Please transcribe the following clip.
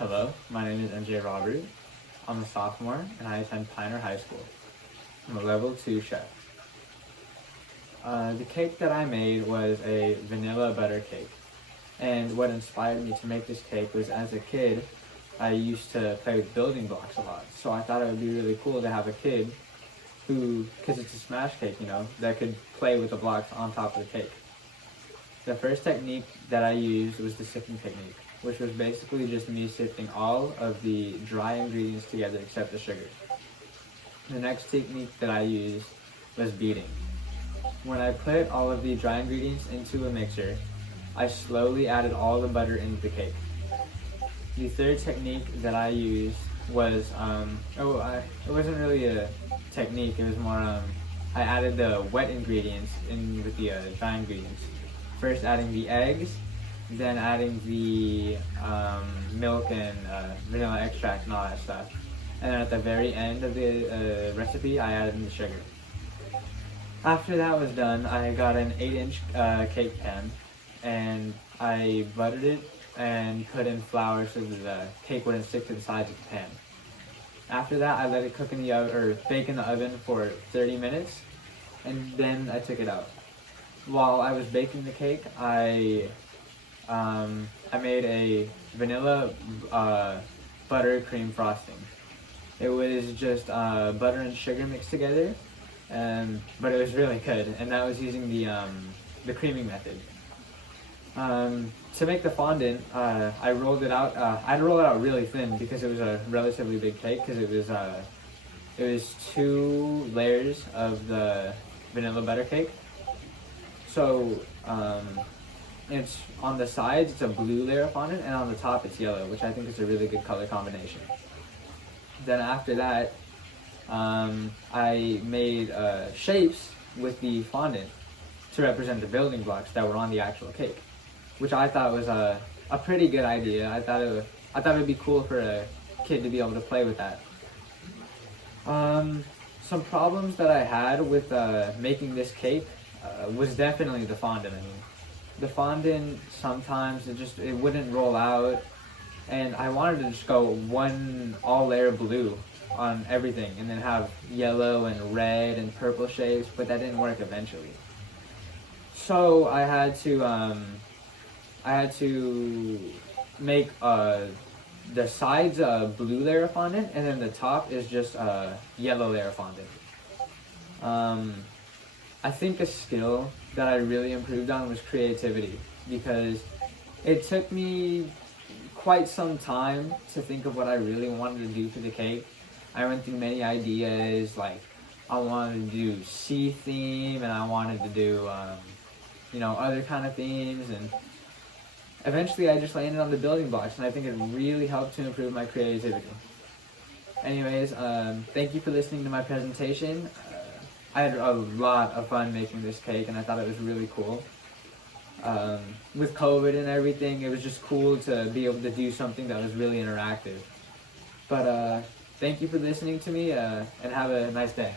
Hello, my name is MJ Robert. I'm a sophomore and I attend Pioneer High School. I'm a level 2 chef. The cake that I made was a vanilla butter cake. And what inspired me to make this cake was, as a kid, I used to play with building blocks a lot. So I thought it would be really cool to have a kid who, because it's a smash cake, that could play with the blocks on top of the cake. The first technique that I used was the sifting technique, which was basically just me sifting all of the dry ingredients together except the sugar. The next technique that I used was beating. When I put all of the dry ingredients into a mixer, I slowly added all the butter into the cake. The third technique that I used was, it wasn't really a technique, it was more, I added the wet ingredients in with the dry ingredients. First adding the eggs, then adding the milk and vanilla extract and all that stuff. And then at the very end of the recipe, I added in the sugar. After that was done, I got an 8-inch cake pan and I buttered it and put in flour so that the cake wouldn't stick to the sides of the pan. After that, I let it cook in the oven, or bake in the oven for 30 minutes, and then I took it out. While I was baking the cake, I made a vanilla buttercream frosting. It was just butter and sugar mixed together, but it was really good, and that was using the creaming method. To make the fondant, I rolled it out. I'd roll it out really thin because it was a relatively big cake. Because it was 2 layers of the vanilla butter cake. So it's on the sides, it's a blue layer of fondant, and on the top it's yellow, which I think is a really good color combination. Then after that, I made shapes with the fondant to represent the building blocks that were on the actual cake, which I thought was a pretty good idea. I thought it would be cool for a kid to be able to play with that. Some problems that I had with making this cake was definitely the fondant. I mean, the fondant, sometimes it wouldn't roll out, and I wanted to just go one all layer blue on everything and then have yellow and red and purple shapes, but that didn't work eventually. So I had to make the sides a blue layer of fondant, and then the top is just a yellow layer of fondant. I think a skill that I really improved on was creativity, because it took me quite some time to think of what I really wanted to do for the cake. I went through many ideas, like I wanted to do sea theme, and I wanted to do other kind of themes, and eventually I just landed on the building blocks, and I think it really helped to improve my creativity. Anyways, thank you for listening to my presentation. I had a lot of fun making this cake, and I thought it was really cool. With COVID and everything, it was just cool to be able to do something that was really interactive. But thank you for listening to me, and have a nice day.